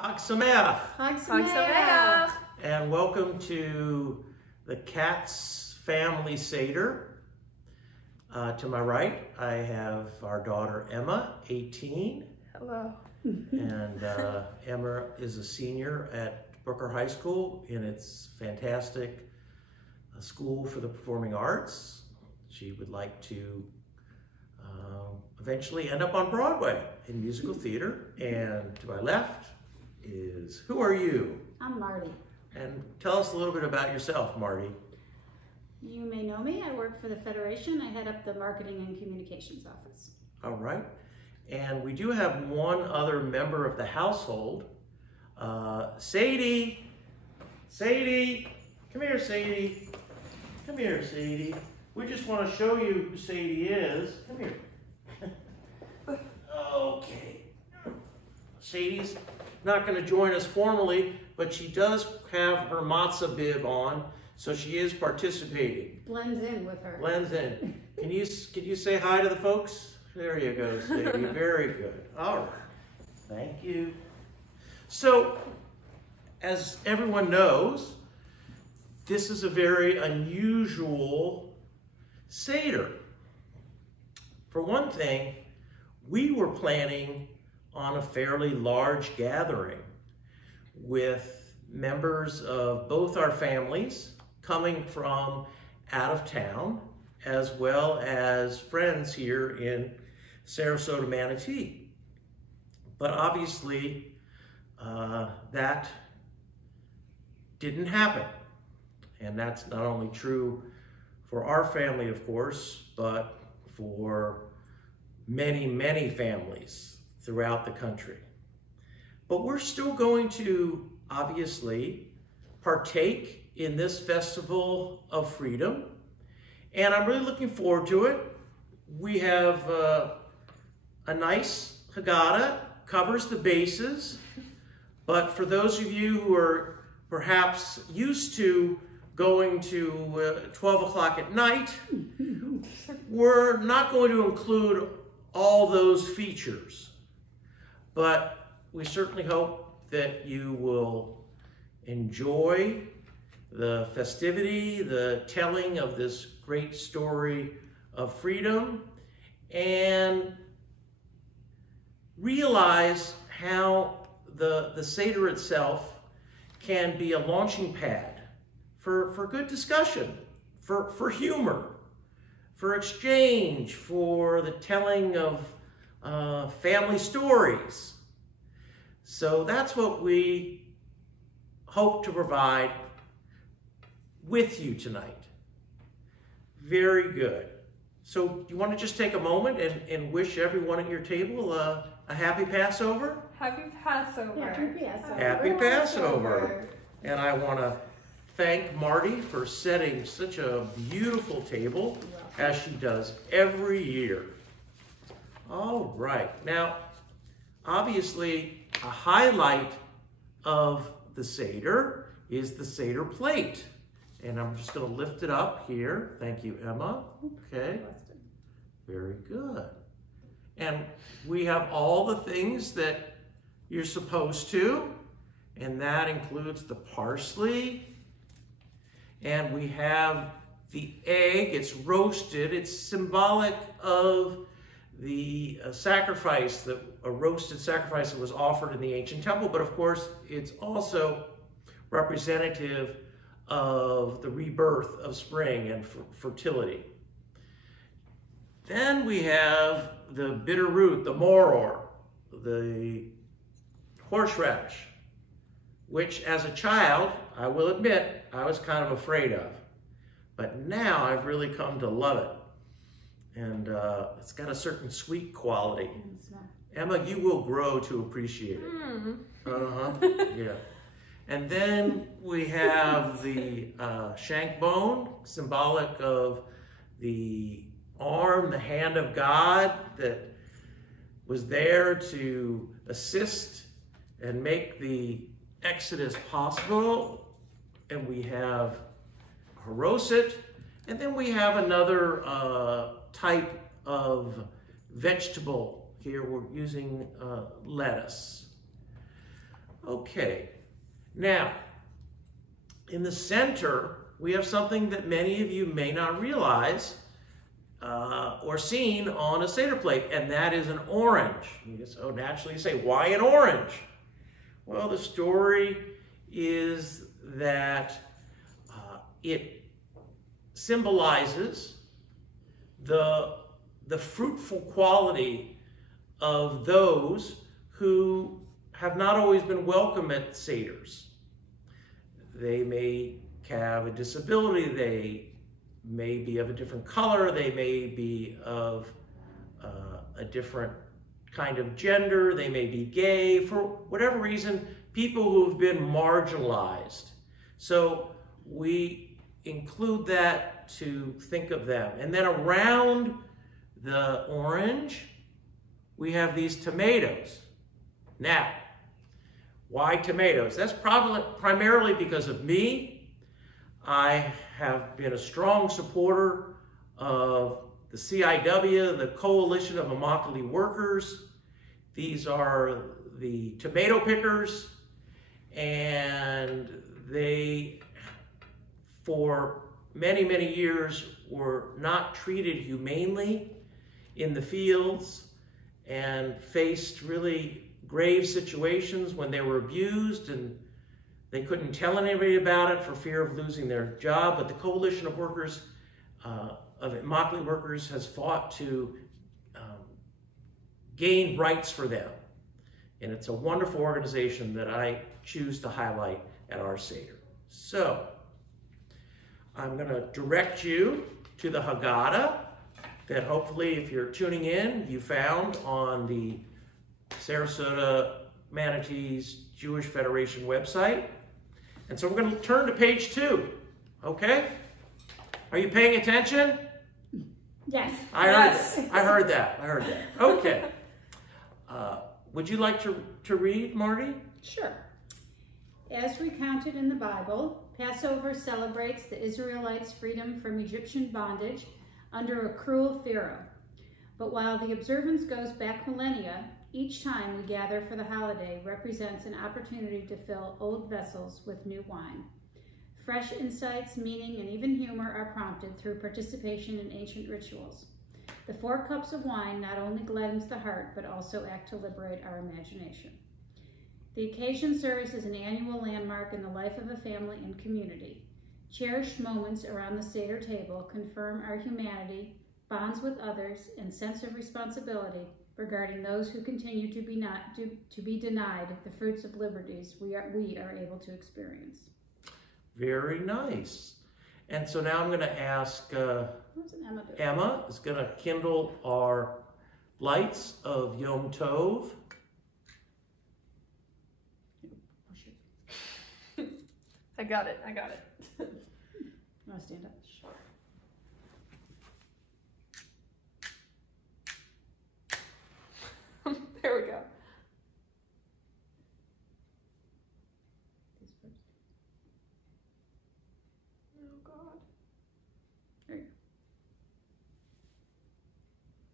Chag Sameach. Chag Sameach. And welcome to the Katz family Seder. To my right, I have our daughter Emma, 18. Hello. And Emma is a senior at Brooker High School in its fantastic school for the performing arts. She would like to eventually end up on Broadway in musical theater. And to my left is, who are you? I'm Marty. And tell us a little bit about yourself, Marty. You may know me. I work for the Federation. I head up the Marketing and Communications Office. All right. And we do have one other member of the household, Sadie. Sadie, come here, Sadie. Come here, Sadie. We just want to show you who Sadie is. Come here. Okay. Sadie's not going to join us formally, but she does have her Matzah bib on, so she is participating. Blends in with her. Blends in. Can you say hi to the folks? There you go, Sadie. Very good. All right. Thank you. So, as everyone knows, this is a very unusual Seder. For one thing, we were planning on a fairly large gathering with members of both our families coming from out of town, as well as friends here in Sarasota-Manatee. But obviously, that didn't happen. And that's not only true for our family, of course, but for many, many families throughout the country. But we're still going to, obviously, partake in this festival of freedom. And I'm really looking forward to it. We have a nice Haggadah, covers the bases. But for those of you who are perhaps used to going to 12 o'clock at night, we're not going to include all those features. But we certainly hope that you will enjoy the festivity, the telling of this great story of freedom, and realize how the Seder itself can be a launching pad for good discussion, for humor, for exchange, for the telling of family stories. So that's what we hope to provide with you tonight. Very good. So you want to just take a moment and wish everyone at your table a happy Passover? Happy Passover. Happy Passover. Happy Passover. And I want to thank Marty for setting such a beautiful table, as she does every year. All right. Now, obviously, a highlight of the Seder is the Seder Plate. And I'm just going to lift it up here. Thank you, Emma. Okay. Very good. And we have all the things that you're supposed to. And that includes the parsley. And we have the egg. It's roasted. It's symbolic of the sacrifice, a roasted sacrifice that was offered in the ancient temple. But of course, it's also representative of the rebirth of spring and fertility. Then we have the bitter root, the moror, the horseradish, which as a child, I will admit, I was kind of afraid of. But now I've really come to love it. And it's got a certain sweet quality. Emma, you will grow to appreciate it. Yeah. And then we have the shank bone, symbolic of the arm, the hand of God that was there to assist and make the Exodus possible. And we have haroset. And then we have another type of vegetable. Here we're using lettuce. Okay, now, in the center, we have something that many of you may not realize or seen on a Seder plate, and that is an orange. So naturally you say, why an orange? Well, the story is that it symbolizes the fruitful quality of those who have not always been welcome at Seders. They may have a disability, they may be of a different color, they may be of a different kind of gender, they may be gay, for whatever reason, people who have been marginalized. So we include that to think of them. And then around the orange, we have these tomatoes. Now, why tomatoes? That's probably primarily because of me. I have been a strong supporter of the CIW, the Coalition of Immokalee Workers. These are the tomato pickers, and they, for many, many years, were not treated humanely in the fields and faced really grave situations when they were abused, and they couldn't tell anybody about it for fear of losing their job. But the Coalition of Workers, of Immokalee Workers, has fought to gain rights for them. And it's a wonderful organization that I choose to highlight at our Seder. So, I'm going to direct you to the Haggadah that hopefully, if you're tuning in, you found on the Sarasota-Manatee's Jewish Federation website. And so we're going to turn to page 2, okay? Are you paying attention? Yes. I heard that. Okay. Would you like to read, Marty? Sure. As recounted in the Bible, Passover celebrates the Israelites' freedom from Egyptian bondage under a cruel Pharaoh. But while the observance goes back millennia, each time we gather for the holiday represents an opportunity to fill old vessels with new wine. Fresh insights, meaning, and even humor are prompted through participation in ancient rituals. The 4 cups of wine not only gladdens the heart, but also act to liberate our imagination. The occasion serves as an annual landmark in the life of a family and community. Cherished moments around the Seder table confirm our humanity, bonds with others, and sense of responsibility regarding those who continue to be denied the fruits of liberties we are able to experience. Very nice. And so now I'm going to ask Emma is going to kindle our lights of Yom Tov. I got it. You want to stand up? Sure. There we go. Oh, God. There you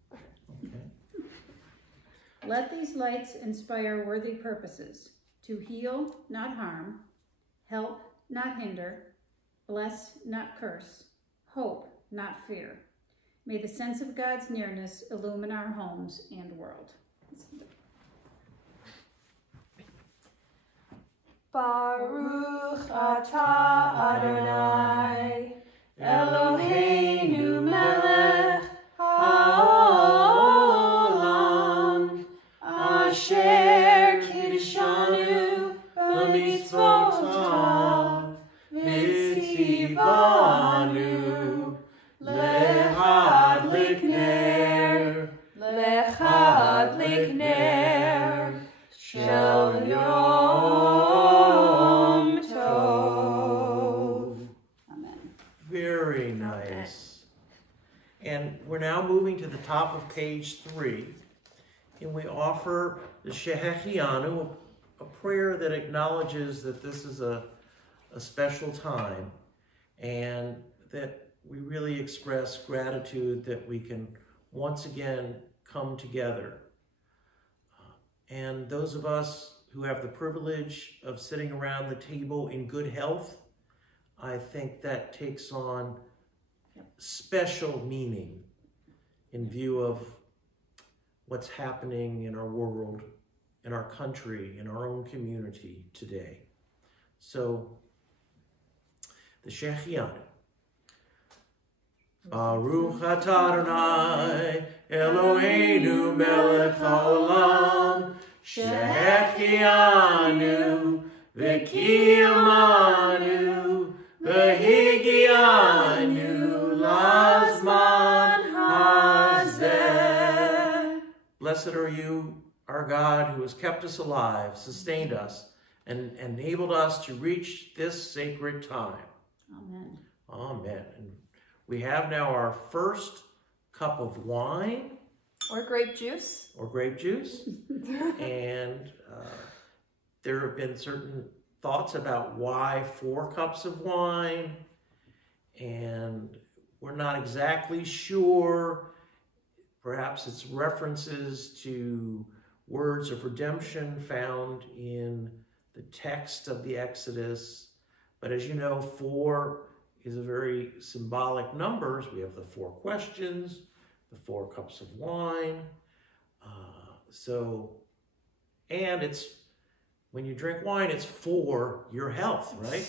go. Okay. Let these lights inspire worthy purposes, to heal, not harm, help, not hinder, bless, not curse, hope, not fear. May the sense of God's nearness illumine our homes and world. Baruch atah Adonai, Eloheinu melech haolam, asher kiddushanu b'mitzvotav, v'tzivanu lehadlik ner shel Yom Tov. Amen. Very nice. And we're now moving to the top of page 3, and we offer the Shehechianu, a prayer that acknowledges that this is a special time, and that we really express gratitude that we can once again come together. And those of us who have the privilege of sitting around the table in good health, I think that takes on special meaning in view of what's happening in our world, in our country, in our own community today. So, the Shechianu. Baruch atah Adonai Eloheinu melech haolam shechianu v'kiyamanu v'higianu lazman hazeh. Blessed are you, our God, who has kept us alive, sustained us, and enabled us to reach this sacred time. Amen. Amen. And we have now our first cup of wine. Or grape juice. Or grape juice. And there have been certain thoughts about why 4 cups of wine. And we're not exactly sure. Perhaps it's references to words of redemption found in the text of the Exodus. But as you know, 4 is a very symbolic number. We have the 4 questions, the 4 cups of wine. And it's, when you drink wine, it's for your health, right?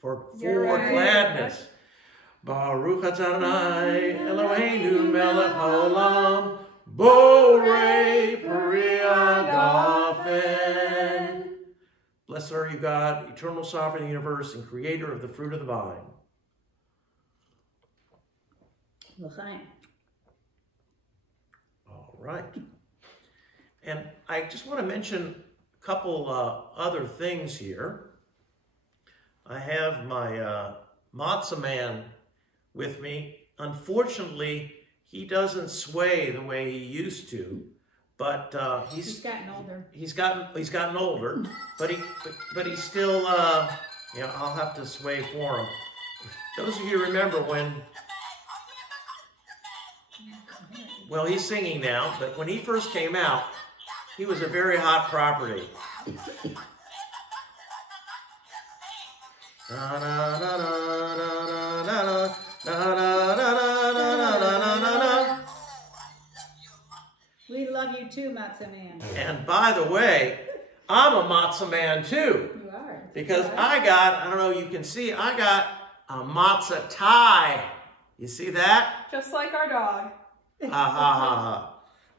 For gladness. Baruch atah Adonai Eloheinu melech haolam borei peri hagafen. Blessed are you, God, eternal sovereign of the universe and creator of the fruit of the vine. L'chaim. All right. And I just want to mention a couple other things here. I have my Matzah man with me. Unfortunately, he doesn't sway the way he used to, but he's gotten older. He's gotten older, but he's still you know, I'll have to sway for him. Those of you remember when, well, he's singing now, but when he first came out, he was a very hot property. We love you too, Matzah man. And by the way, I'm a matzah man too. You are. Because I don't know, you can see, I got a matzah tie. You see that? Just like our dog.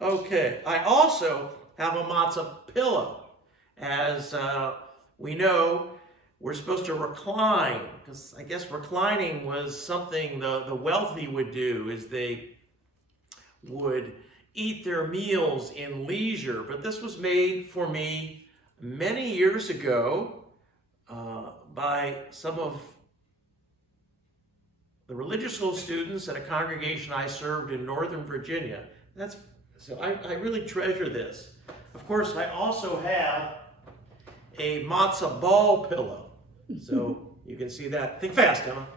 Okay, I also have a Matzo Pillow. As we know, we're supposed to recline, because I guess reclining was something the wealthy would do, is they would eat their meals in leisure. But this was made for me many years ago by some of the religious school students at a congregation I served in Northern Virginia. So I really treasure this. Of course, I also have a matzah ball pillow. So you can see that. Think fast, Emma.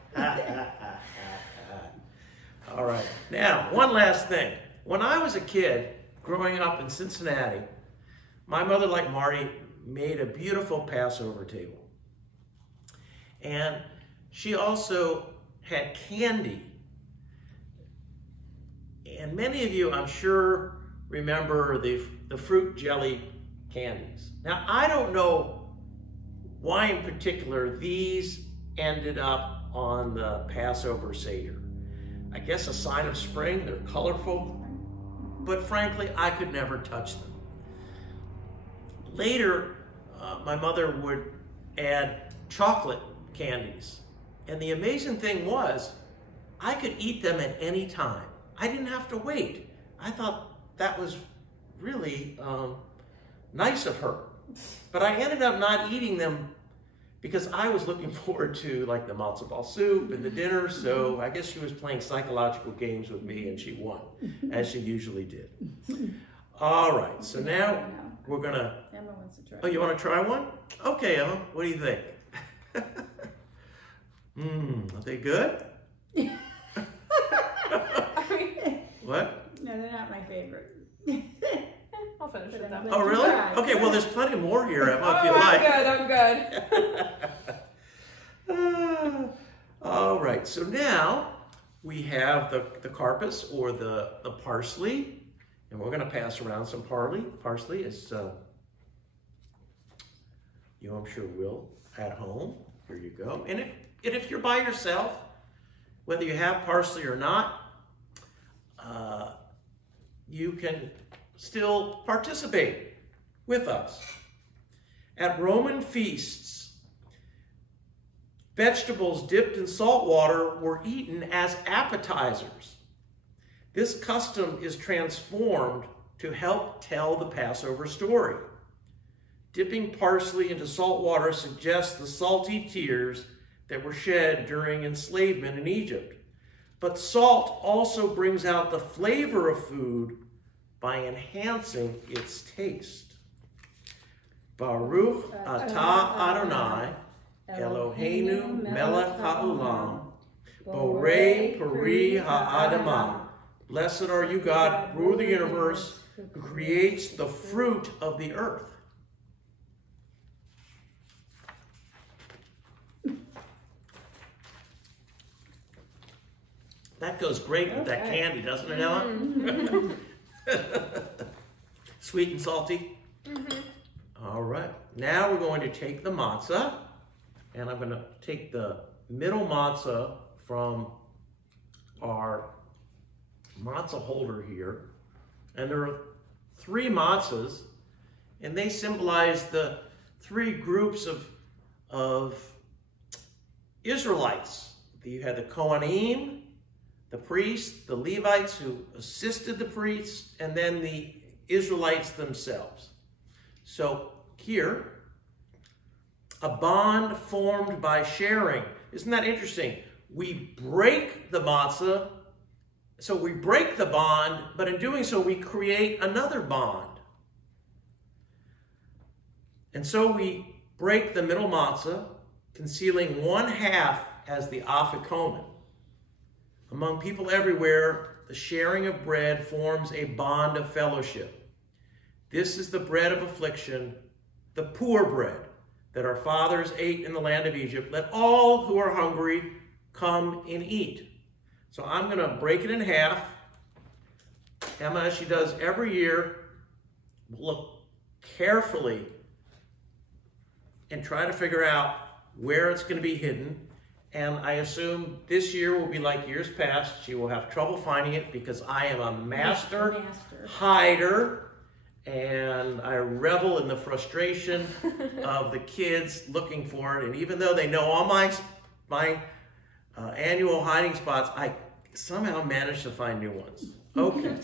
All right. Now, one last thing. When I was a kid, growing up in Cincinnati, my mother, like Marty, made a beautiful Passover table. And she also had candy. And many of you, I'm sure, remember the fruit jelly candies. Now, I don't know why in particular these ended up on the Passover Seder. I guess a sign of spring, they're colorful, but frankly, I could never touch them. Later, my mother would add chocolate candies. And the amazing thing was, I could eat them at any time. I didn't have to wait. I thought that was really nice of her. But I ended up not eating them because I was looking forward to like the matzo ball soup and the dinner. So I guess she was playing psychological games with me and she won, as she usually did. All right, so now we're gonna... Emma wants to try. Oh, you want to try one? Okay, Emma, what do you think? Are they good? What? No, they're not my favorite. I'll finish it then. Oh, really? Right. Okay, well, there's plenty more here, Emma, if you I'm like. good, I'm good. All right, so now we have the carpus or the parsley, and we're going to pass around some parsley. Is you, I'm sure, will at home. Here you go. And if you're by yourself, whether you have parsley or not, you can still participate with us. At Roman feasts, vegetables dipped in salt water were eaten as appetizers. This custom is transformed to help tell the Passover story. Dipping parsley into salt water suggests the salty tears that were shed during enslavement in Egypt. But salt also brings out the flavor of food by enhancing its taste. Baruch atah Adonai, Eloheinu melech ha'olam, borei peri ha'adamah. Blessed are you, God, ruler of the universe, who creates the fruit of the earth. That goes great with that candy, doesn't it, Ellen? Sweet and salty. All right. Now we're going to take the matzah, and I'm going to take the middle matzah from our matzah holder here. And there are 3 matzahs, and they symbolize the 3 groups of Israelites. You had the Kohanim, the priests, the Levites who assisted the priests, and then the Israelites themselves. So here, a bond formed by sharing. Isn't that interesting? We break the matzah, so we break the bond, but in doing so, we create another bond. And so we break the middle matzah, concealing 1/2 as the Afikomen. Among people everywhere, the sharing of bread forms a bond of fellowship. This is the bread of affliction, the poor bread that our fathers ate in the land of Egypt. Let all who are hungry come and eat. So I'm going to break it in half. Emma, as she does every year, will look carefully and try to figure out where it's going to be hidden. And I assume this year will be like years past. She will have trouble finding it because I am a master hider, and I revel in the frustration of the kids looking for it. And even though they know all my annual hiding spots, I somehow manage to find new ones. Okay,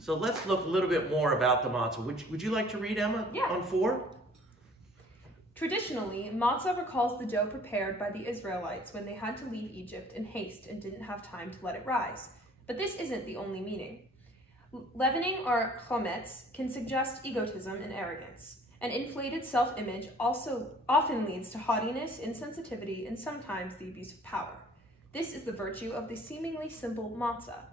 so let's look a little bit more about the matzah. Would you like to read, Emma, on 4? Traditionally, matzah recalls the dough prepared by the Israelites when they had to leave Egypt in haste and didn't have time to let it rise. But this isn't the only meaning. Leavening or chometz can suggest egotism and arrogance. An inflated self-image also often leads to haughtiness, insensitivity, and sometimes the abuse of power. This is the virtue of the seemingly simple matzah,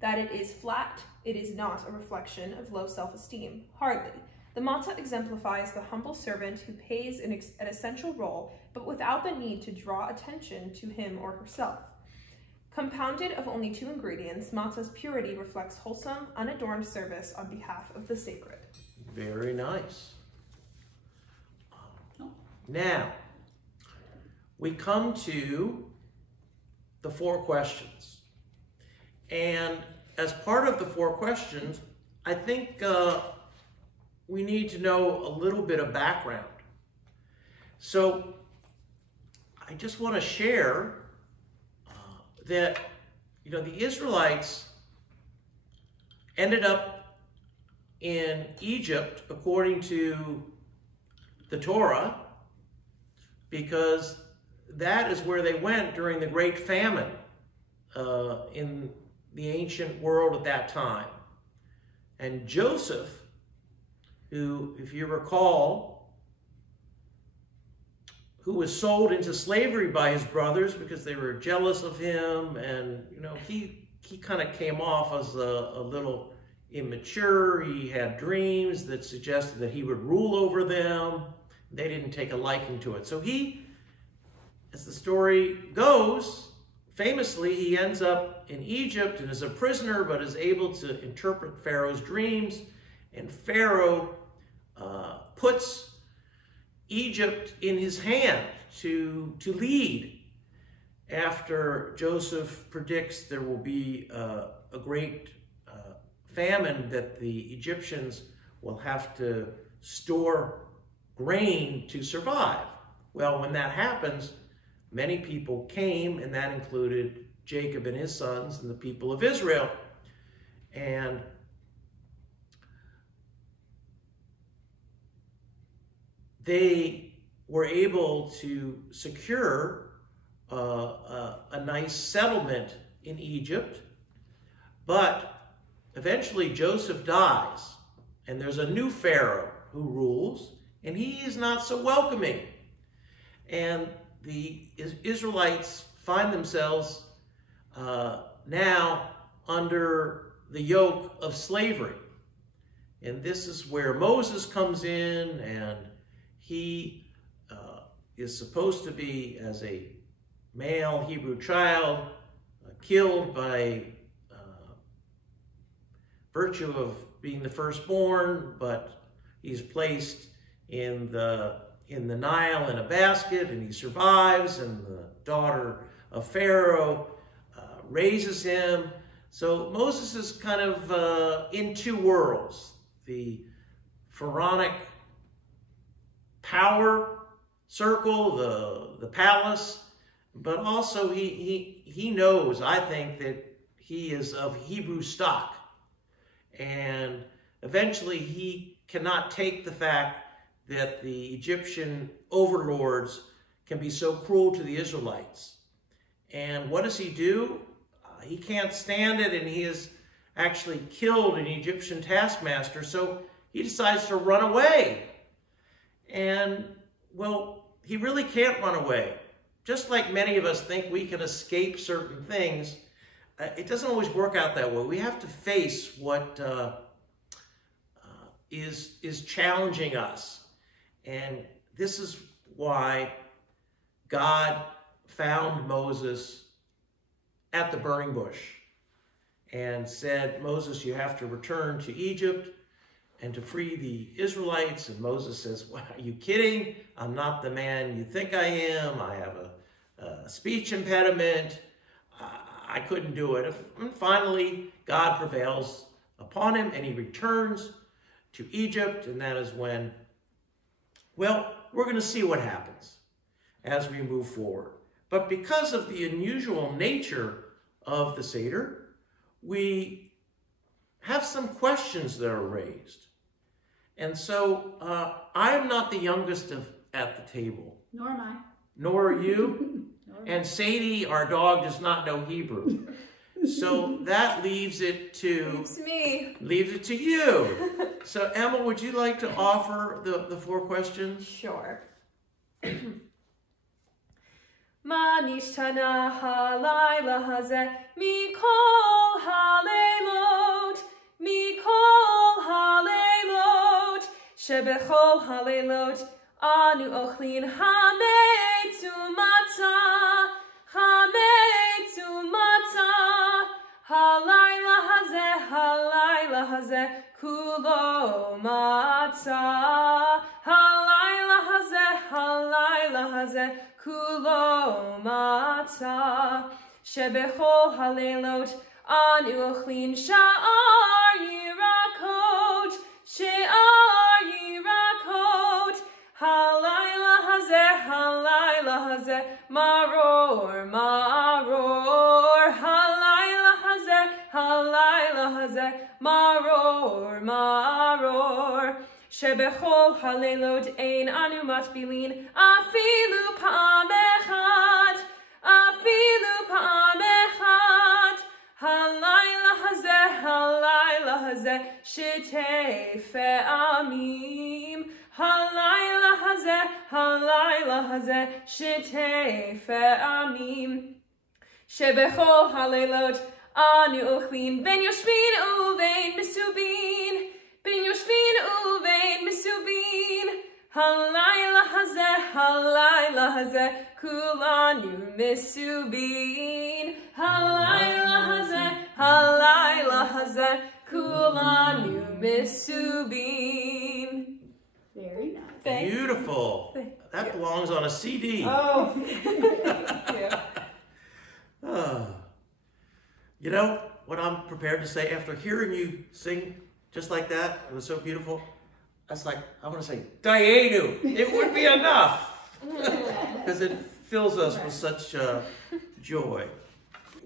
that it is flat, it is not a reflection of low self-esteem, hardly. The matzah exemplifies the humble servant who pays an essential role, but without the need to draw attention to him or herself. Compounded of only 2 ingredients, matzah's purity reflects wholesome, unadorned service on behalf of the sacred. Very nice. Now, we come to the 4 questions. And as part of the 4 questions, I think we need to know a little bit of background. So I just want to share that, the Israelites ended up in Egypt according to the Torah because that is where they went during the Great Famine in the ancient world at that time. And Joseph, who, if you recall, who was sold into slavery by his brothers because they were jealous of him, and he kind of came off as a little immature. He had dreams that suggested that he would rule over them. They didn't take a liking to it. So he, as the story goes, famously, he ends up in Egypt and is a prisoner, but is able to interpret Pharaoh's dreams. And Pharaoh puts Egypt in his hand to lead after Joseph predicts there will be a great famine, that the Egyptians will have to store grain to survive. Well, when that happens, many people came, and that included Jacob and his sons and the people of Israel. And they were able to secure a nice settlement in Egypt. But eventually Joseph dies, and there's a new Pharaoh who rules, and he is not so welcoming. And the Israelites find themselves now under the yoke of slavery. And this is where Moses comes in, and he is supposed to be, as a male Hebrew child, killed by virtue of being the firstborn, but he's placed in the Nile in a basket, and he survives, and the daughter of Pharaoh raises him. So Moses is kind of in two worlds: the pharaonic power circle, the palace, but also he knows, I think, that he is of Hebrew stock. And eventually he cannot take the fact that the Egyptian overlords can be so cruel to the Israelites. And what does he do? He can't stand it, and he is actually killed an Egyptian taskmaster, so he decides to run away. And, well, he really can't run away. Just like many of us think we can escape certain things, it doesn't always work out that way. We have to face what is challenging us. And this is why God found Moses at the burning bush and said, Moses, you have to return to Egypt and to free the Israelites. And Moses says, well, are you kidding? I'm not the man you think I am. I have a speech impediment. I couldn't do it. And finally, God prevails upon him, and he returns to Egypt. And that is when, well, we're going to see what happens as we move forward. But because of the unusual nature of the Seder, we have some questions that are raised. And so I am not the youngest at the table. Nor am I. Nor are you. And Sadie, our dog, does not know Hebrew. So that leaves it to... Leaves it to you. So Emma, would you like to offer the four questions? Sure. Ma nishtana halayla hazeh mikol haleilot, mikol haleilot, shebechol haleilot anu ochlin hametzu matzah, hametzu matzah, halayla hazeh kulo matzah, halayla hazeh kulo matzah, shebechol halelot anu ochlin sha'ar yirakot, she'ar yirakot, halayla hazeh, maror, maror, halayla hazeh, maror, maror, shebechol halelot ein anu matbilin, afilu pa'am echad, halayla hazeh, shetei fe'amim, halayla hazeh, shetei fe'amim, shebechol halelot Anu ochlin ben yoshvin uvein misubin. Ben yoshvin uvein misubin. Halayla hazeh, kulanu misubin. Halayla hazeh, kulanu misubin. Very nice. Thank Beautiful. That belongs on a CD. Oh, thank you. You know what I'm prepared to say after hearing you sing just like that? It was so beautiful. I want to say, Dayenu. It would be enough. Because it fills us with such joy.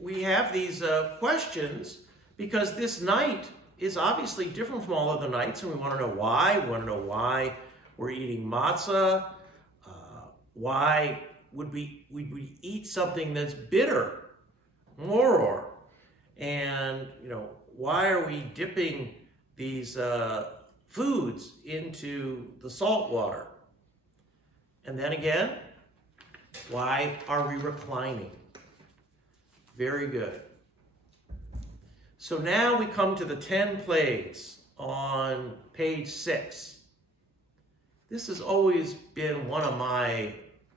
We have these questions because this night is obviously different from all other nights, and we want to know why. We want to know why we're eating matzah. Why would we eat something that's bitter, moror? And why are we dipping these foods into the salt water? And then again, why are we reclining? Very good. So now we come to the 10 plagues on page 6. This has always been one of my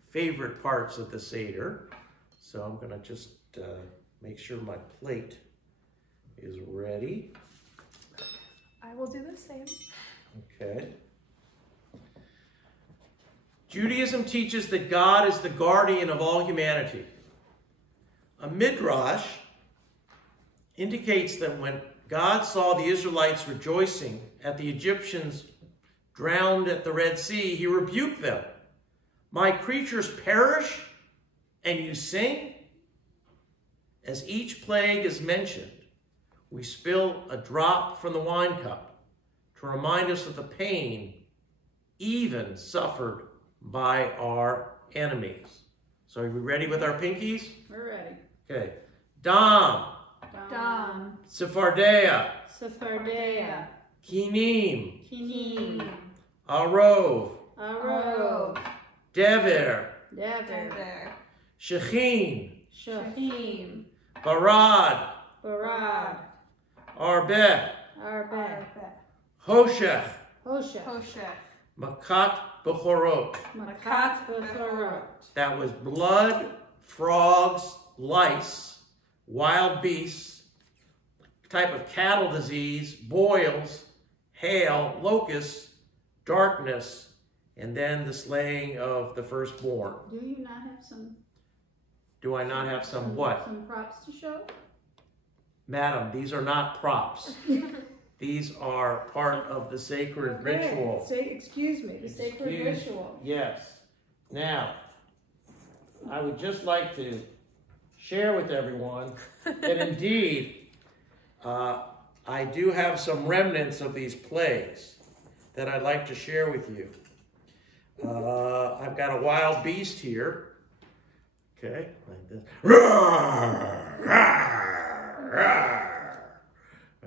favorite parts of the Seder. So I'm going to just make sure my plate is ready. I will do the same. Okay. Judaism teaches that God is the guardian of all humanity. A midrash indicates that when God saw the Israelites rejoicing at the Egyptians drowned at the Red Sea, he rebuked them. My creatures perish, and you sing? As each plague is mentioned, we spill a drop from the wine cup to remind us of the pain even suffered by our enemies. So are we ready with our pinkies? We're ready. Okay. Dam. Dam. Sephardea. Sephardea. Kinim. Kinim. Arov. Arov. Dever. Dever. Shechin. Shachim. Barad. Barad. Arbeh. Arbeh. Hoshech. Hoshech. Makat Bechorot. Makat Bechorot. That was blood, frogs, lice, wild beasts, type of cattle disease, boils, hail, locusts, darkness, and then the slaying of the firstborn. Do you not have some? Do I not have some what? Some props to show? Madam, these are not props. These are part of the sacred ritual. Excuse me, the sacred ritual. Yes. Now, I would just like to share with everyone that indeed, I do have some remnants of these plagues that I'd like to share with you. I've got a wild beast here. Okay, like this.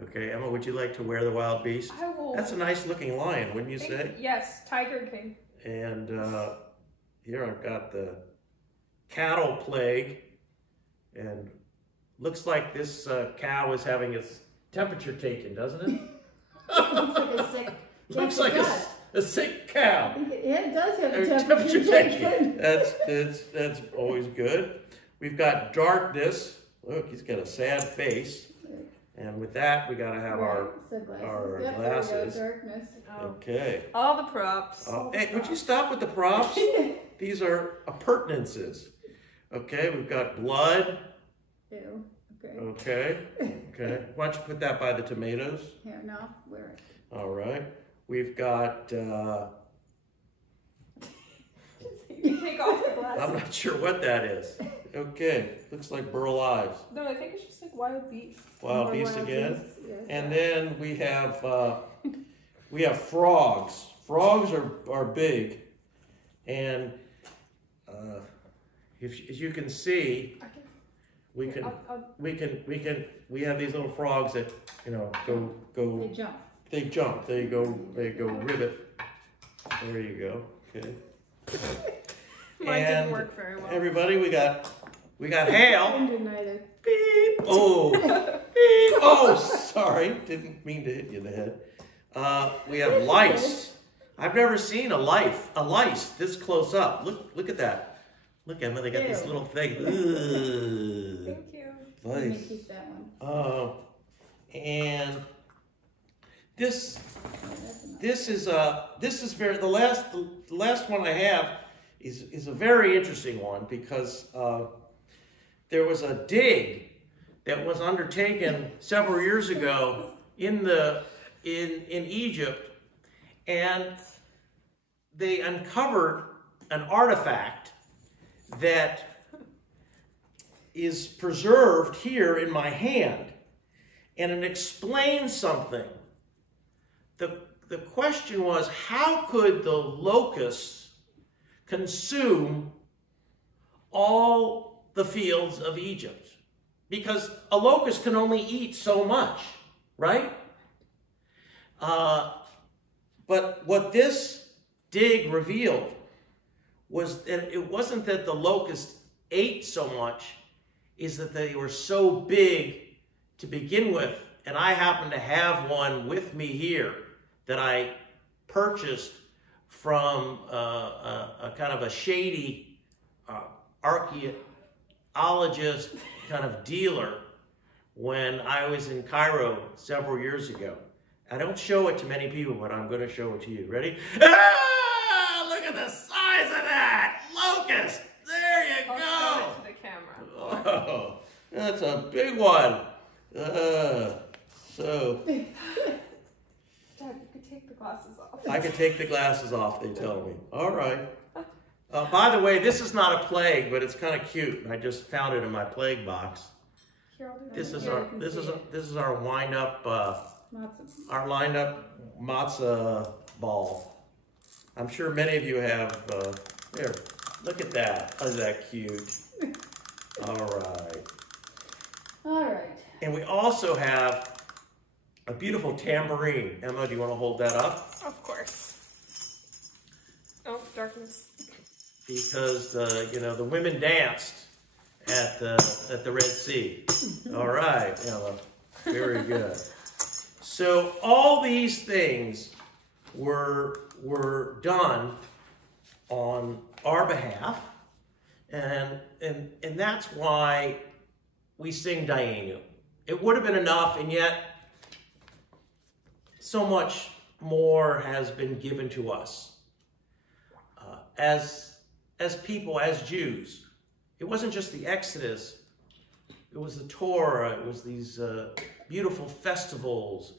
Okay, Emma, would you like to wear the wild beast? I will. That's a nice looking lion, wouldn't you say? Yes, Tiger King. And here I've got the cattle plague. And looks like this cow is having its temperature taken, doesn't it? Looks like a sick. Looks like a sick cow. It does have a temperature taken. That's always good. We've got darkness. Look, he's got a sad face. And with that, we got to have our glasses. Darkness. Okay. All the props. Hey, would you stop with the props? These are appurtenances. Okay, we've got blood. Ew. Okay. Okay. Okay. Why don't you put that by the tomatoes? Here, no, wear it. All right. We've got, You take off the glasses. I'm not sure what that is. Okay. Looks like burl eyes. No, I think it's just like wild beast. Wild beast again. And then we have frogs. Frogs are big. And as you can see, we have these little frogs that go. They jump. They go ribbit. There you go. Okay. Mine didn't work very well. Everybody, we got We got hail. I didn't either. Beep. Oh. Beep. Oh, sorry. Didn't mean to hit you in the head. We have lice. I've never seen a lice this close up. Look at that. Look, Emma, they got this little thing. Ugh. Thank you. Nice. Let me keep that one. And this is very, the last one I have is a very interesting one, because there was a dig that was undertaken several years ago in Egypt, and they uncovered an artifact that is preserved here in my hand, and it explains something. The question was, how could the locusts consume all the fields of Egypt? Because a locust can only eat so much, right? But what this dig revealed was that it wasn't that the locusts ate so much, is that they were so big to begin with. And I happen to have one with me here that I purchased from a kind of a shady archaeologist kind of dealer when I was in Cairo several years ago. I don't show it to many people, but I'm going to show it to you. Ready? Ah, look at the size of that locust. There you go. I'll show it to the camera. Oh, that's a big one. Dad, you could take the glasses off. I could take the glasses off, they tell me. All right. By the way, this is not a plague, but it's kind of cute. I just found it in my plague box. Here, I'll do that. This is our wind up matzah ball. I'm sure many of you have. Here, look at that. Isn't that cute? All right. All right. And we also have a beautiful tambourine. Emma, do you want to hold that up? Of course. Oh, darkness. Because the women danced at the Red Sea. All right, Emma. Very good. So all these things were done on our behalf, and that's why we sing Dayenu. It would have been enough, and yet so much more has been given to us. As people, as Jews, it wasn't just the Exodus, it was the Torah, it was these beautiful festivals,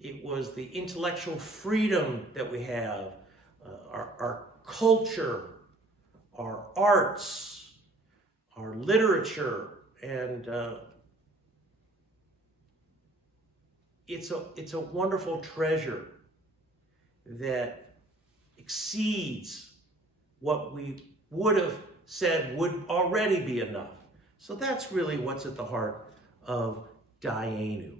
it was the intellectual freedom that we have, our culture, our arts, our literature, and it's a wonderful treasure that exceeds what we would have said would already be enough. So that's really what's at the heart of Dayenu.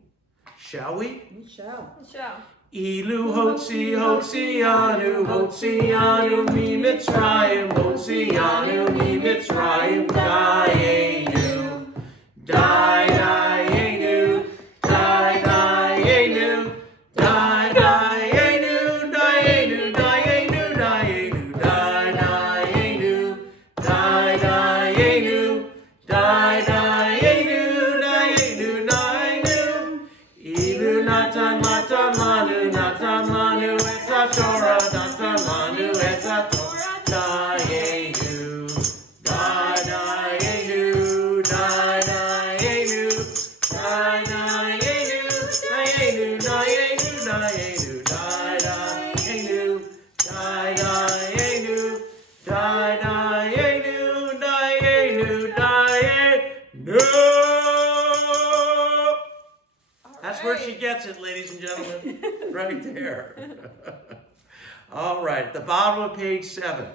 Shall we? We shall. We shall. Ilu hotzi hotzianu hotzianu mi Mitzrayim hotzianu mi Mitzrayim Dayenu Dayenu Dayenu Dayenu Dayenu Dayenu Dayenu Dayenu Dayenu Dayenu Dayenu Ilu natan matan manu natan manu et Torah natan manu et Torah Dayenu Dayenu Dayenu Dayenu Dayenu Dayenu Dayenu Dayenu Dayenu Dayenu Dayenu Dayenu. That's where she gets it, ladies and gentlemen, right there. All right, at the bottom of page 7.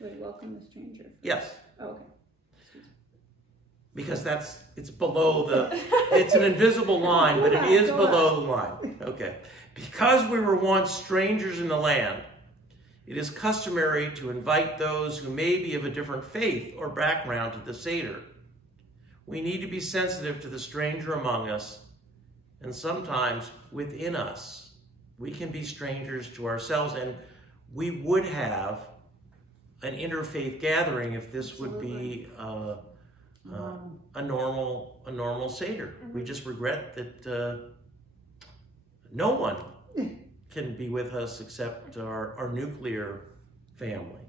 Wait, welcome the stranger. Yes, Oh, okay. because it's below it's an invisible line, but it is below the line. Okay. Because we were once strangers in the land, it is customary to invite those who may be of a different faith or background to the Seder. We need to be sensitive to the stranger among us, and sometimes within us. We can be strangers to ourselves, and we would have an interfaith gathering if this would be a normal Seder. We just regret that no one can be with us except our nuclear family.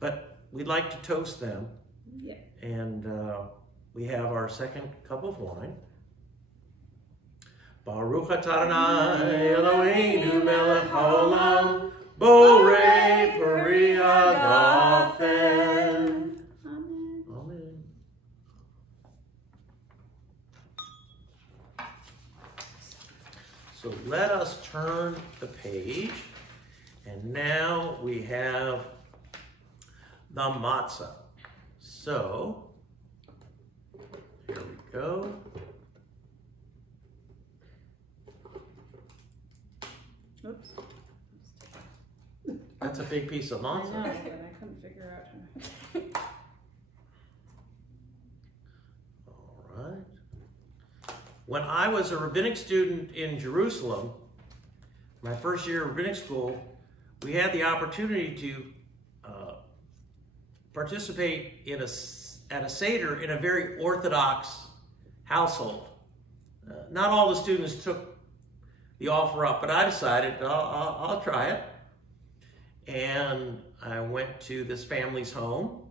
But we'd like to toast them. Yeah. And we have our second cup of wine. Baruch atah Adonai Eloheinu melech haolam, borei peri hagafen. Amen. Amen. So let us turn the page, and now we have the matzah. So, here we go. Oops. That's a big piece of I know, matzah. but I couldn't figure out. All right. When I was a rabbinic student in Jerusalem, my first year of rabbinic school, we had the opportunity to participate at a Seder in a very Orthodox household. Not all the students took the offer up, but I decided I'll try it. And I went to this family's home,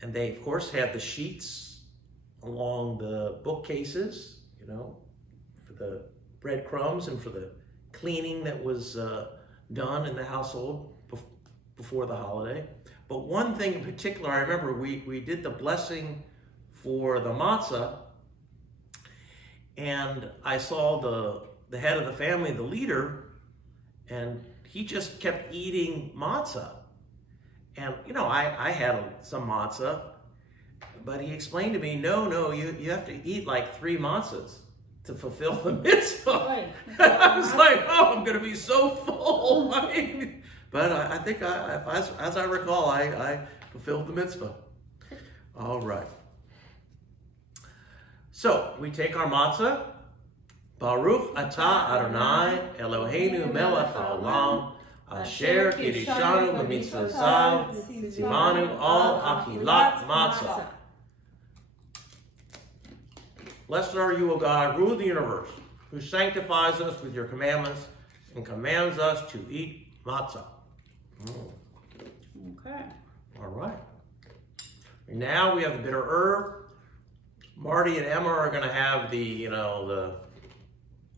and they, of course, had the sheets along the bookcases, you know, for the breadcrumbs and for the cleaning that was done in the household before the holiday. But one thing in particular, I remember we did the blessing for the matzah, and I saw the head of the family, the leader, and he just kept eating matzah. And, you know, I had some matzah, but he explained to me, no, you have to eat like 3 matzahs to fulfill the mitzvah. Right. I was like, oh, I'm going to be so full. But I think, as I recall, I fulfilled the mitzvah. All right. So we take our matzah. Baruch atah Adonai Eloheinu melech haolam, asher kiddushanu b'mitzvotav, tzivanu al achilat matzah. Blessed are you, O God, ruler of the universe, who sanctifies us with your commandments and commands us to eat matzah. Okay. All right. And now we have the bitter herb. Marty and Emma are going to have the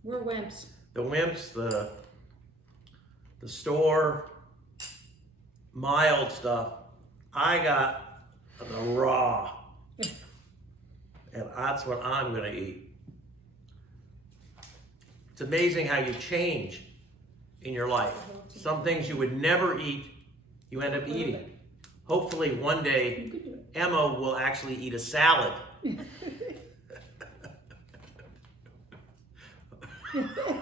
We're wimps. the wimps, the store mild stuff. I got the raw, and that's what I'm going to eat. It's amazing how you change in your life. Some things you would never eat, you end up eating. Hopefully one day Emma will actually eat a salad.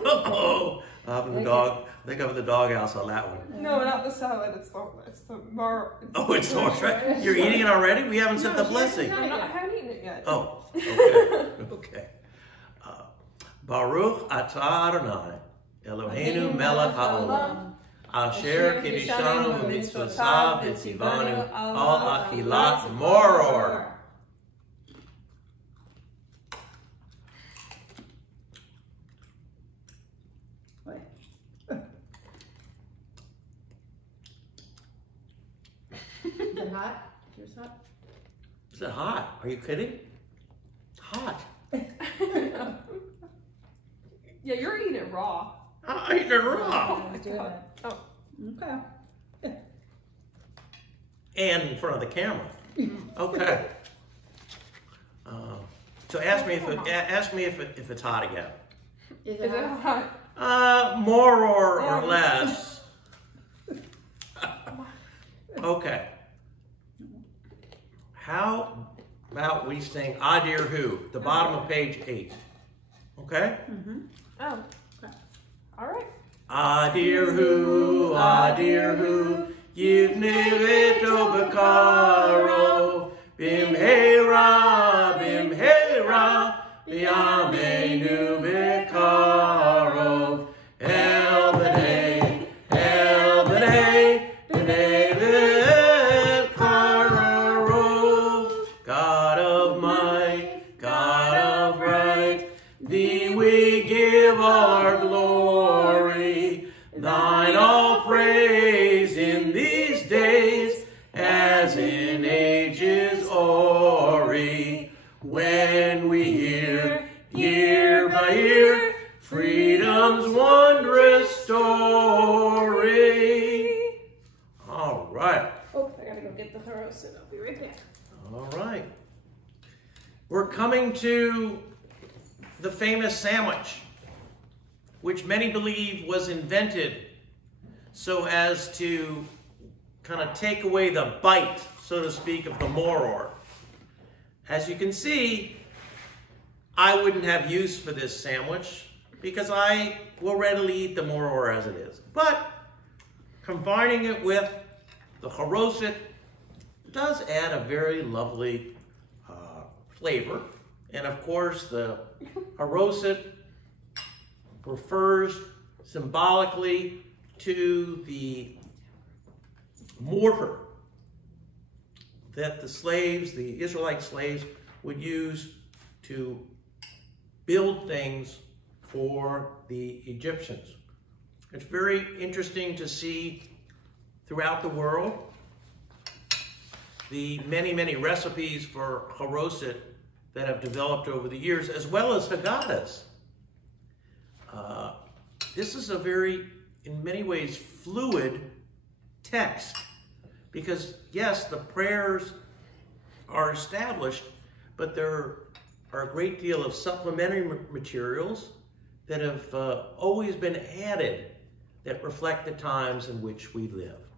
Oh, I'm the dog. I think I'm in the doghouse on that one. No, not the salad. It's the mar. Oh, it's all right. You're eating it already? We haven't said the blessing. No, I haven't eaten it yet. Oh, okay. Okay. Baruch atah Adonai Eloheinu melech haolam, asher kiddushanu b'mitzvotav v'tzivanu al achilat moror. Is it hot? Yours hot? Is it hot? Are you kidding? Hot. Yeah, you're eating it raw. I'm eating it raw. Let's do that. Oh. Okay. And in front of the camera. Okay. So ask me if it's hot again. Is Is it it hot? hot? More or less. Okay. How about we sing Adir Hu, the bottom of page 8. Okay? Mm-hmm. Oh. Okay. All right. Adirhu, Adirhu, Yivne Veto Bekaro, Bimhera, Bimhera, Biamenu Bekaro, El B'nai, B'nai Bekaro, God of might, God of right, thee we give our glory, thine all praise in these days, as in ages hoary, when we hear, year by year, freedom's wondrous story. All right. Oh, I gotta go get the charoset. I'll be right back. All right. We're coming to the famous sandwich, which many believe was invented so as to kind of take away the bite, so to speak, of the moror. As you can see, I wouldn't have use for this sandwich because I will readily eat the moror as it is. But combining it with the charoset does add a very lovely flavor. And of course, the charoset refers symbolically to the mortar that the slaves, the Israelite slaves, would use to build things for the Egyptians. It's very interesting to see throughout the world the many, many recipes for charoset that have developed over the years, as well as Haggadahs. This is a very, in many ways, fluid text, because yes, the prayers are established, but there are a great deal of supplementary materials that have always been added that reflect the times in which we live.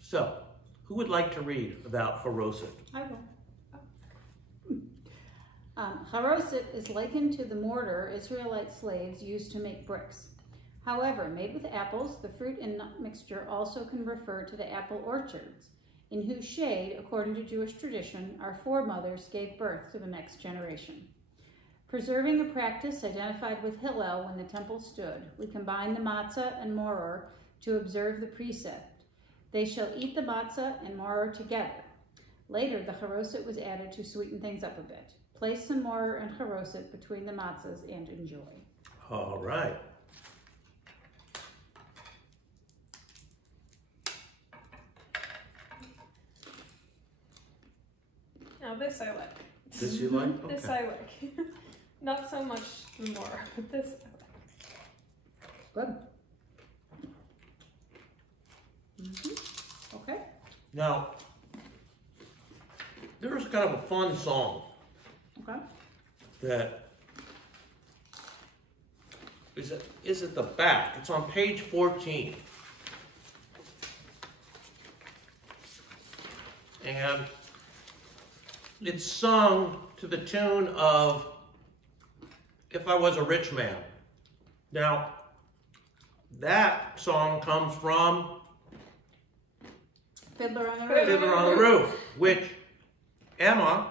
So, who would like to read about charoset? I will. Charoset is likened to the mortar Israelite slaves used to make bricks. However, made with apples, the fruit and nut mixture also can refer to the apple orchards, in whose shade, according to Jewish tradition, our foremothers gave birth to the next generation. Preserving a practice identified with Hillel when the temple stood, we combine the matzah and moror to observe the precept, "They shall eat the matzah and moror together." Later, the charoset was added to sweeten things up a bit. Place some moror and charoset between the matzahs and enjoy. All right. Now this I like. This you like? Okay. This I like. Not so much the more, but this I like. Good. Okay. Now, there's kind of a fun song Okay. that is at the back. It's on page 14. And it's sung to the tune of "If I Was a Rich Man." Now, that song comes from Fiddler on the Roof. Fiddler on the Roof, which Emma,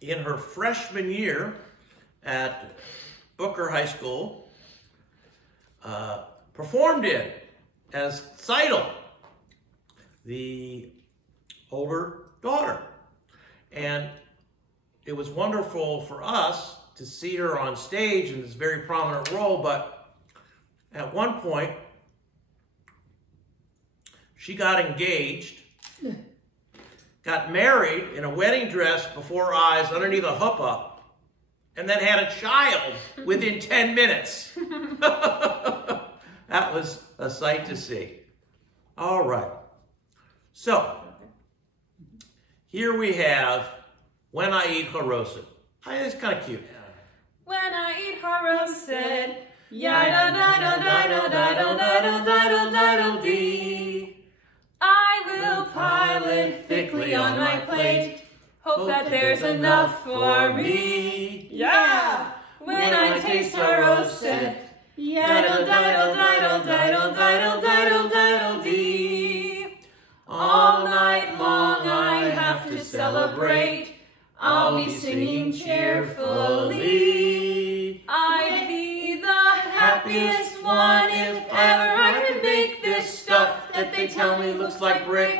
in her freshman year at Booker High School, performed in as Seidel, the older daughter. And it was wonderful for us to see her on stage in this very prominent role, but at one point, she got engaged, got married in a wedding dress before eyes underneath a huppah, and then had a child within 10 minutes. That was a sight to see. All right. So, here we have "When I Eat Charoset." It's kind of cute. When I eat charoset, I will pile it thickly on my plate. Hope that there's enough for me. Yeah! When I taste charoset, happiest one. If ever I could make this stuff that they tell me looks like brick,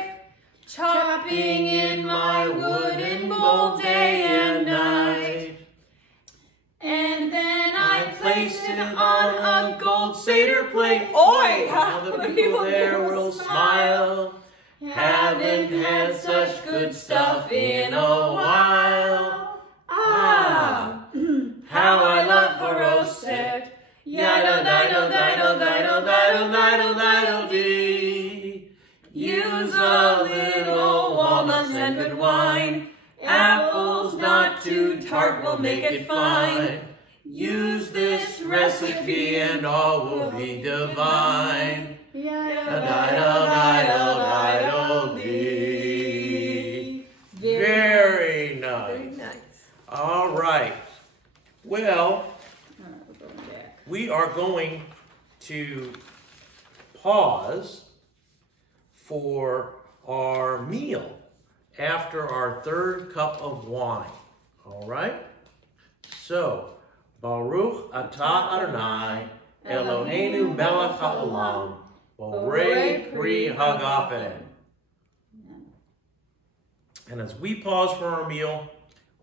chopping in my wooden bowl day and night. And then I'd place it on a gold Seder plate. Oi! All the people there will smile. Haven't had such good stuff in a while. Ah, how I love roasted. Yidle, diddle, diddle, diddle, diddle, diddle, diddle, dee. Use a little walnuts and good wine. Apples not too tart will make it fine. Use this recipe and all will be divine. Very nice. Very nice. All right. Well, we are going to pause for our meal after our third cup of wine. All right? So, Baruch atah Adonai Eloheinu melech haolam borei pri hagafen. And as we pause for our meal,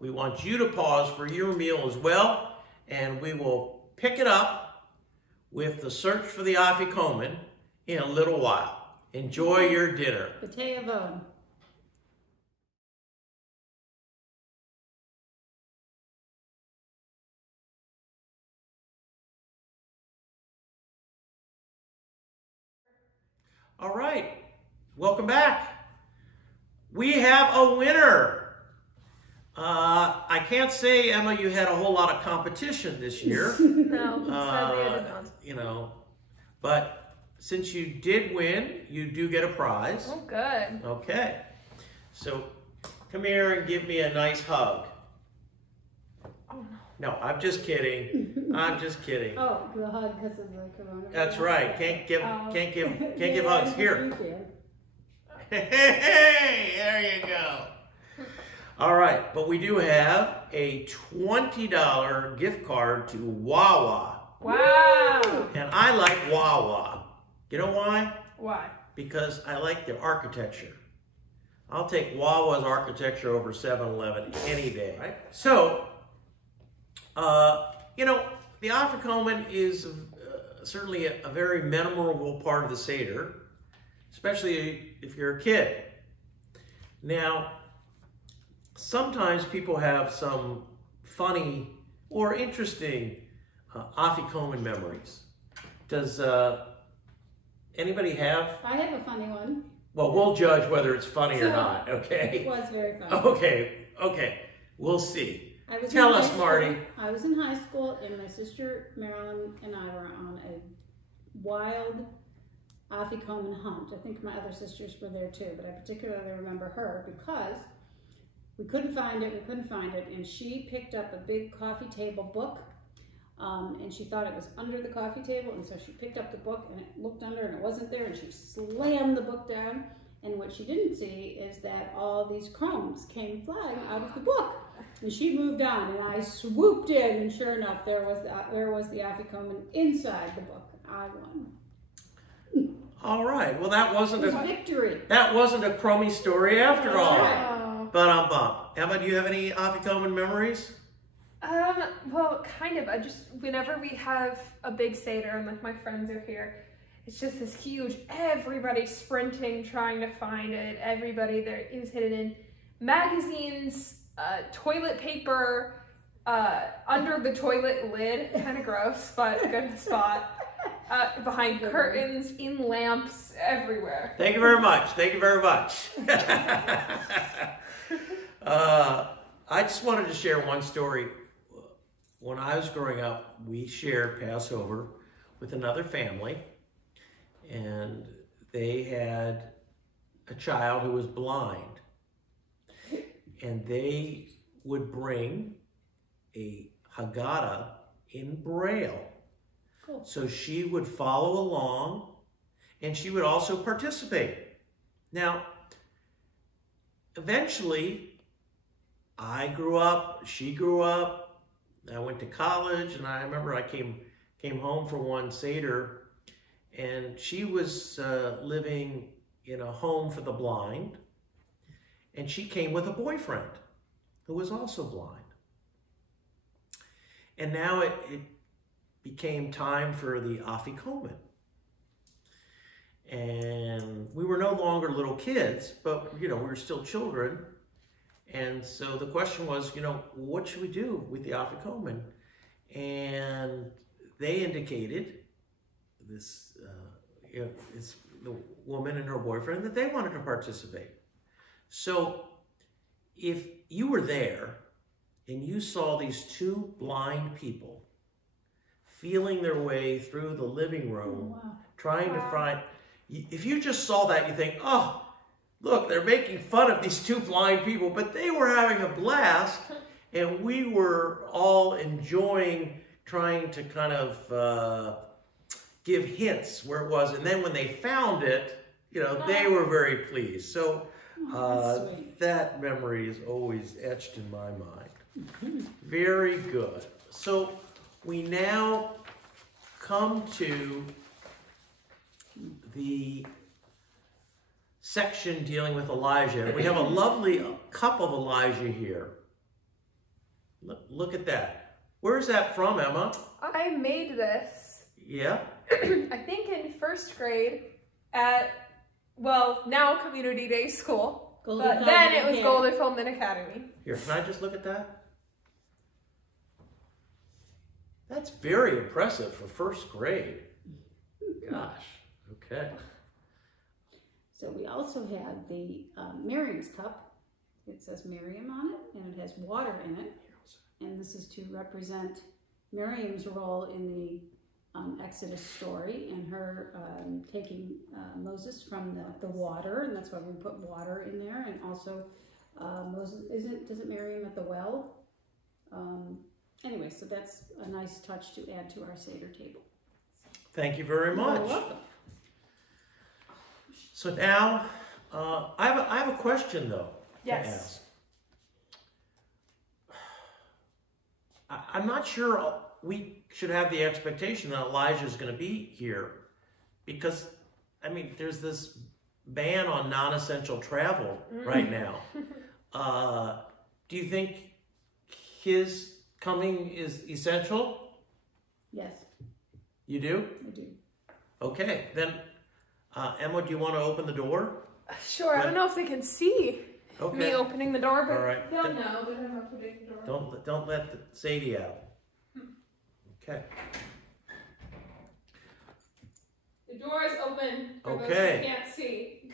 we want you to pause for your meal as well, and we will pick it up with the search for the Afikomen in a little while. Enjoy your dinner. B'teyavon. All right, welcome back. We have a winner. I can't say, Emma, you had a whole lot of competition this year. No, sadly I did not. You know, but since you did win, you do get a prize. Oh, good. Okay, so come here and give me a nice hug. Oh, no. No, I'm just kidding. I'm just kidding. Oh, the hug because of the coronavirus. That's right. Can't give hugs. Here. Hey, there you go. All right, but we do have a $20 gift card to Wawa. Wow. And I like Wawa. You know why? Why? Because I like the architecture. I'll take Wawa's architecture over 7-Eleven any day. Right? So, you know, the Afikomen is certainly a very memorable part of the Seder, especially if you're a kid. Now, sometimes people have some funny or interesting Afikomen memories. Does anybody have? I have a funny one. Well, we'll judge whether it's funny or not, It okay? was very funny. Okay. We'll see. I was Tell in us, high Marty. school. I was in high school, and my sister Marilyn and I were on a wild Afikomen hunt. I think my other sisters were there too, but I particularly remember her because we couldn't find it, and she picked up a big coffee table book, and she thought it was under the coffee table, and so she picked up the book, and it looked under, and it wasn't there, and she slammed the book down, and what she didn't see is that all these crumbs came flying out of the book, and she moved on, and I swooped in, and sure enough, there was the Afikomen inside the book. I won. All right. Well, that wasn't It was victory. That wasn't a crummy story after all. Right. But Emma, do you have any Afikomen memories? Well, kind of. I just, whenever we have a big Seder and like my friends are here, it's just this huge, everybody sprinting, trying to find it. Everybody there, it was hidden in magazines, toilet paper, under the toilet lid, kind of gross, but good spot. Behind curtains, in lamps, everywhere. Thank you very much. Thank you very much. I just wanted to share one story. When I was growing up, we shared Passover with another family, and they had a child who was blind, and they would bring a Haggadah in Braille. Cool. So she would follow along, and she would also participate. Now, eventually, I grew up, she grew up, I went to college, and I remember I came came home for one Seder, and she was living in a home for the blind, and she came with a boyfriend who was also blind. And now it became time for the Afikomen. And we were no longer little kids, but, we were still children. And so the question was, what should we do with the Afikomen? And they indicated, the woman and her boyfriend, that they wanted to participate. So if you were there and you saw these two blind people feeling their way through the living room, trying to find, if you just saw that, you think, oh, look, they're making fun of these two blind people, but they were having a blast, and we were all enjoying trying to kind of give hints where it was. And then when they found it, they were very pleased. So that memory is always etched in my mind. Very good. So we now come to the section dealing with Elijah. We have a lovely cup of Elijah here. Look at that. Where's that from, Emma? I made this. Yeah? I think in first grade at, now Community Day School. But then it was Golden Filmman Academy. Here, can I just look at that? That's very impressive for first grade. Gosh, okay. So we also have the Miriam's cup. It says Miriam on it, and it has water in it. And this is to represent Miriam's role in the Exodus story and her taking Moses from the water, and that's why we put water in there. And also Moses, isn't Miriam at the well? Anyway, so that's a nice touch to add to our Seder table. Thank you very much. You're welcome. So now, I have a question though. Yes. To ask. I'm not sure we should have the expectation that Elijah is going to be here, because, there's this ban on non-essential travel right now. Do you think his coming is essential? Yes. You do? I do. Okay, then, Emma, do you want to open the door? Sure, I don't know if they can see me opening the door, but all right. they'll know that I'm opening the door. Don't let the Sadie out. Okay. The door is open for those Okay. who can't see.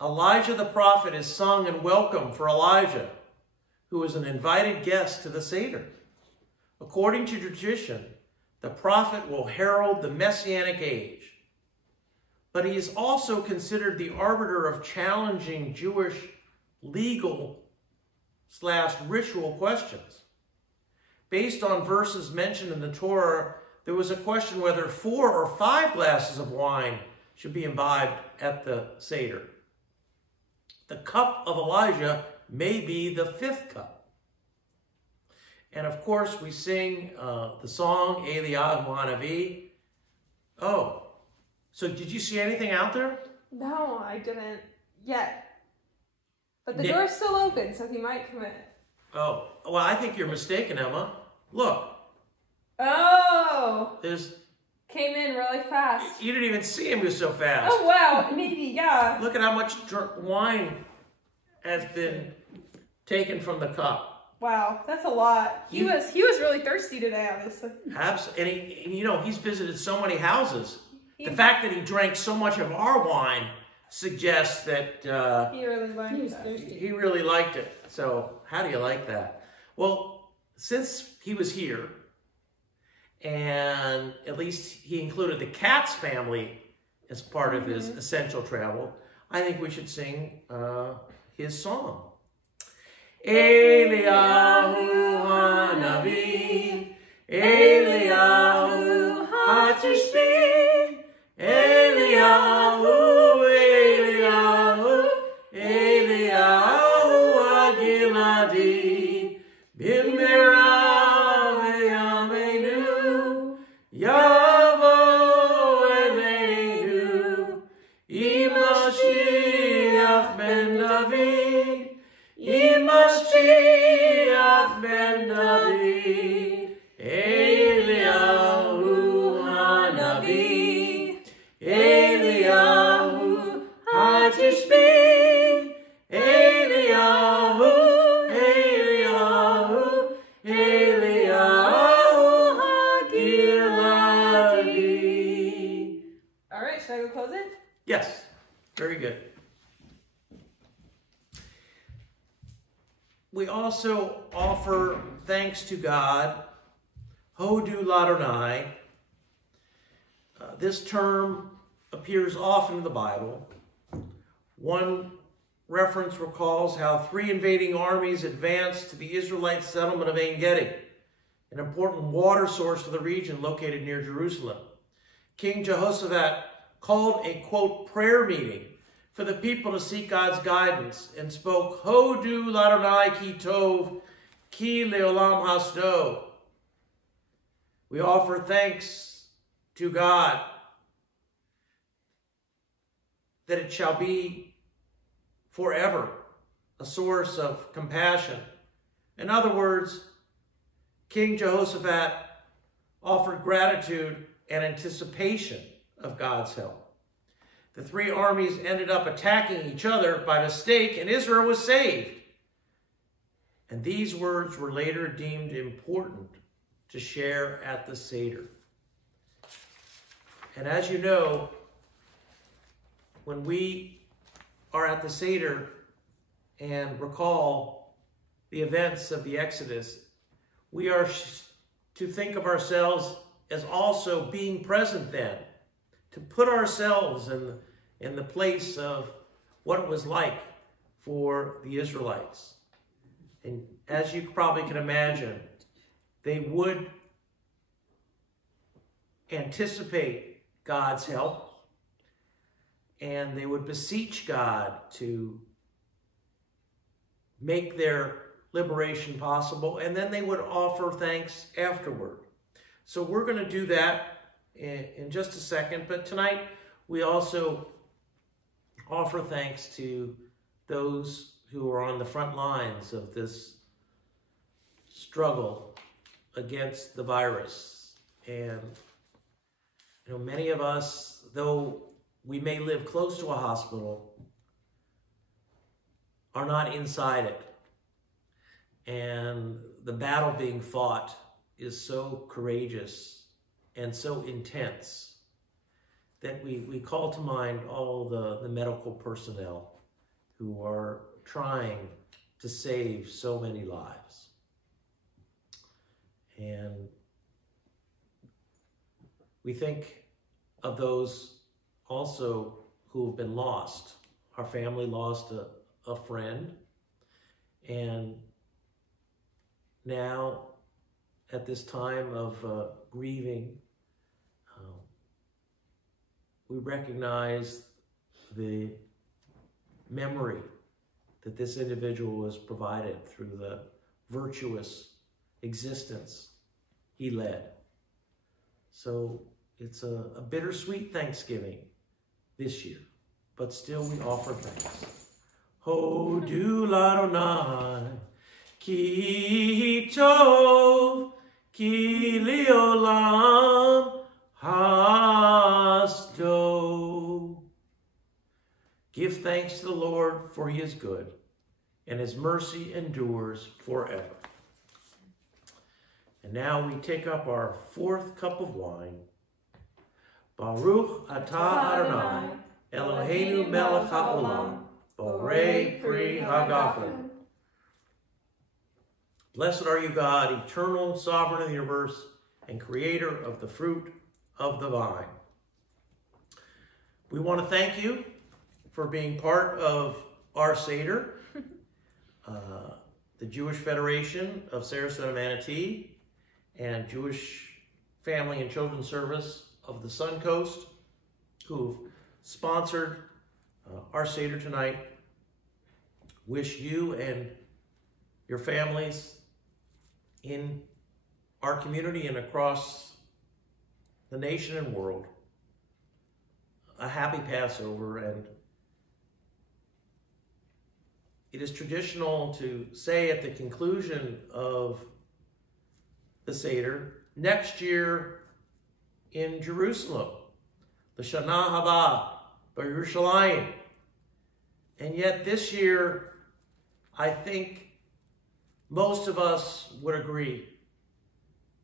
Elijah the prophet is sung and welcome for Elijah, who is an invited guest to the Seder. According to tradition, the prophet will herald the Messianic age, but he is also considered the arbiter of challenging Jewish legal/ritual questions. Based on verses mentioned in the Torah, there was a question whether 4 or 5 glasses of wine should be imbibed at the Seder. The cup of Elijah may be the 5th cup. And of course, we sing the song, Eliyahu Hanavi. Oh, so did you see anything out there? No, I didn't yet. But the door's still open, so he might come in. Oh, well, I think you're mistaken, Emma. Look. Oh! There's... Came in really fast. You didn't even see him, he was so fast. Oh, wow. Maybe, yeah. Look at how much wine has been taken from the cup. Wow, that's a lot. He was really thirsty today, obviously. Absolutely. And he's visited so many houses. The fact that he drank so much of our wine suggests that he really liked it. He really liked it. So how do you like that? Well, since he was here, and at least he included the Katz family as part of his essential travel, I think we should sing his song. Eliyahu Hanavi, Eliyahu HaTishbi, Eliyahu, Eliyahu, Eliyahu HaGiladi, Bimera ve'yameinu, Should I go close it? Yes. Very good. We also offer thanks to God, Hodu Ladonai. This term appears often in the Bible. One reference recalls how 3 invading armies advanced to the Israelite settlement of Ein Gedi, an important water source for the region located near Jerusalem. King Jehoshaphat called a, quote, prayer meeting for the people to seek God's guidance and spoke, Hodu Ladonai ki tov, ki leolam hasdo. We offer thanks to God that it shall be forever a source of compassion. In other words, King Jehoshaphat offered gratitude and anticipation of God's help. The 3 armies ended up attacking each other by mistake, and Israel was saved. And these words were later deemed important to share at the Seder. And as you know, when we are at the Seder and recall the events of the Exodus, we are to think of ourselves as also being present then, to put ourselves in the place of what it was like for the Israelites. And as you probably can imagine, they would anticipate God's help, and they would beseech God to make their liberation possible, and then they would offer thanks afterward. So we're going to do that in just a second, but tonight we also offer thanks to those who are on the front lines of this struggle against the virus. And you know, many of us, though we may live close to a hospital, are not inside it. And the battle being fought is so courageous and so intense that we call to mind all the medical personnel who are trying to save so many lives. And we think of those also who have been lost. Our family lost a friend, and now at this time of grieving, we recognize the memory that this individual was provided through the virtuous existence he led. So it's a bittersweet Thanksgiving this year, but still we offer thanks. Hodu Ladonai ki tov ki leolam hasdo. Give thanks to the Lord, for he is good, and his mercy endures forever. And now we take up our 4th cup of wine. Baruch atah Adonai, Eloheinu melech haolam, borei pri hagafen. Blessed are you, God, eternal, sovereign of the universe, and creator of the fruit of the vine. We want to thank you for being part of our Seder, the Jewish Federation of Sarasota-Manatee, and Jewish Family and Children's Service of the Suncoast, who've sponsored our Seder tonight. Wish you and your families in our community and across the nation and world a happy Passover. And it is traditional to say at the conclusion of the Seder, next year in Jerusalem, L'Shana Haba, B'Yerushalayim. And yet this year, I think most of us would agree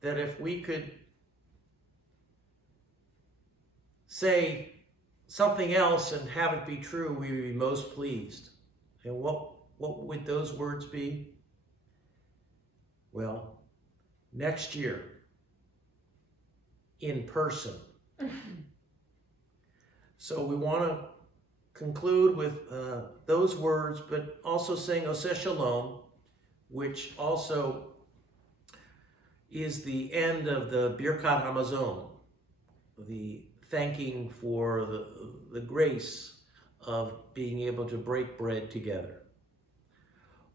that if we could say something else and have it be true, we would be most pleased. And what would those words be? Well, next year, in person. So we want to conclude with those words, but also saying Oseh Shalom, which also is the end of the Birkat Hamazon, the thanking for the grace of being able to break bread together.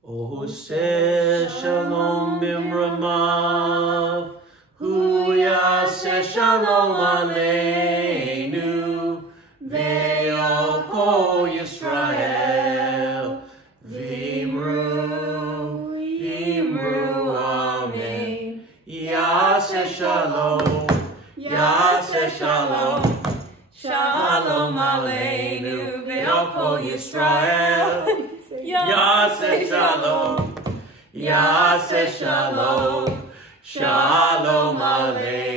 Oseh Shalom Bimramav, Hu Yaseh Shalom Aleinu, Ve'al Kol Yisrael, V'imru, Amen. Yaseh Shalom, Yaseh Shalom, Shalom Aleinu, Ve'al Kol Yisrael, Yaseh Shalom, Yaseh Shalom, Shalom Aleinu.